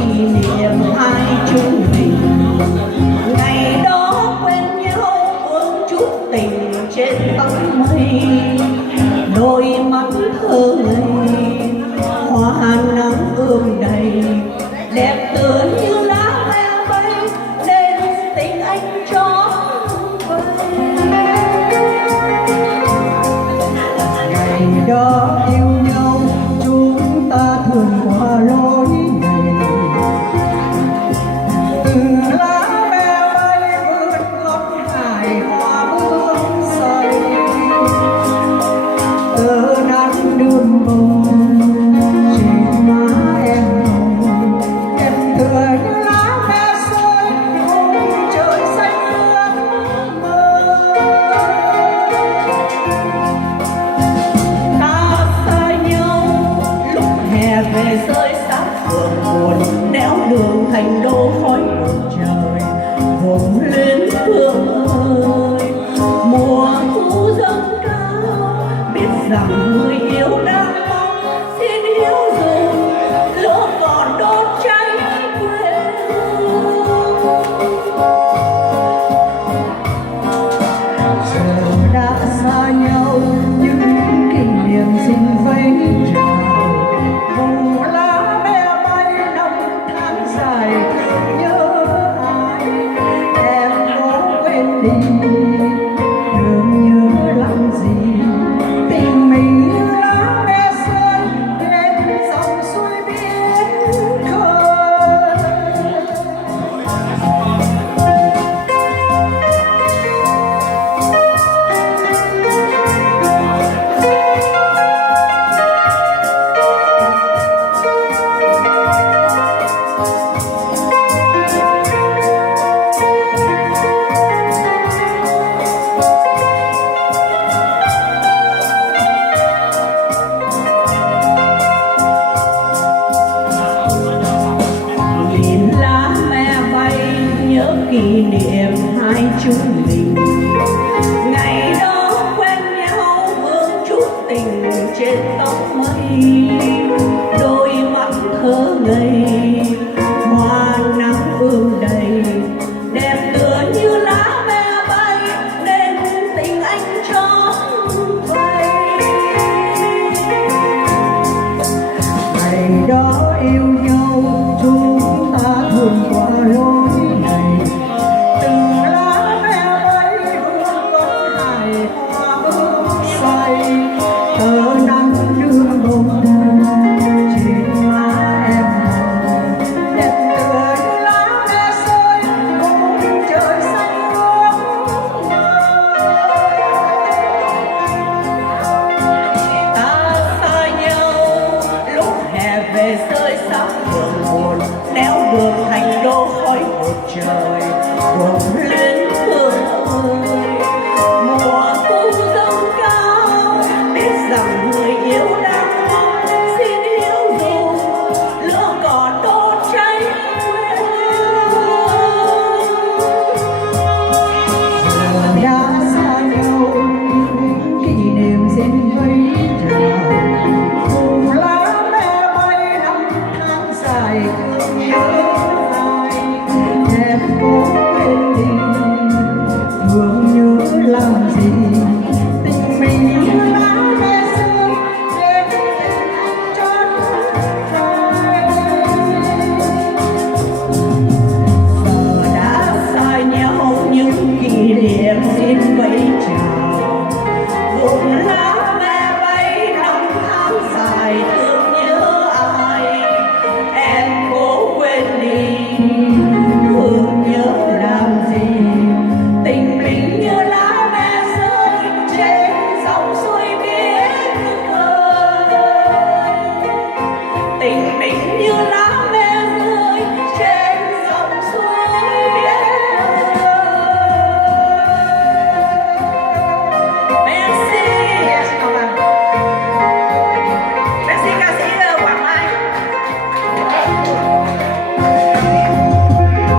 kỷ niệm hai chúng mình. Ngày đó quen nhau ước chút tình trên tóc mây, đôi mắt thơ ngây hoa nắng ươm đầy, đẹp tựa như lá me bay nên tình anh trót vơi. Ngày đó yêu nhau chúng ta thường qua lối này, từng lá me bay vươn góc hải hoa bướm say, tơ nắng đơm bông trên má em hồng, em tựa như lá me rơi cùng trời xanh ước mơ. Ta xa nhau lúc hè về rơi sát phường buồn, néo đường thành đô khói bầu trời vùng lên phương ơi. Mùa thu dâng cao biết rằng người yêu đang mong, xin hiếu dùng lửa còn đốt cháy quê hương. Giờ đã xa nhau những kỷ niệm xin vẫy chào, vùng lá me bay năm tháng dài thương nhớ ai. Em có quên đi thương nhớ làm gì, tình mình như lá me rơi lên dòng suối biển khơi. Nhìn lá me bay nhớ kỷ niệm hai chúng mình. Ngày đó quen nhau ước chút tình trên tóc mây, đôi mắt thơ ngây hoa nắng ươm đầy, đẹp tựa như lá me bay nên tình anh trót vơi. Ngày đó yêu nhau chúng ta thường qua lối này, từng lá me bay vươn góc hải hoa bướm say, tơ nắng đưa bông trên má em hồng, đẹp tựa như lá me rơi cùng trời xanh ước mơ. Ta xa nhau lúc hè về rơi sát phường buồn, néo đường thành đô khói một trời vùng lên phương ơi. Mùa thu dâng cao biết rằng người yêu đang mong, xin hiếu dùng lửa còn đốt cháy quê hương. Giờ đã xa nhau những kỷ niệm xin vẫy chào, cùng lá me bay năm tháng dài thương nhớ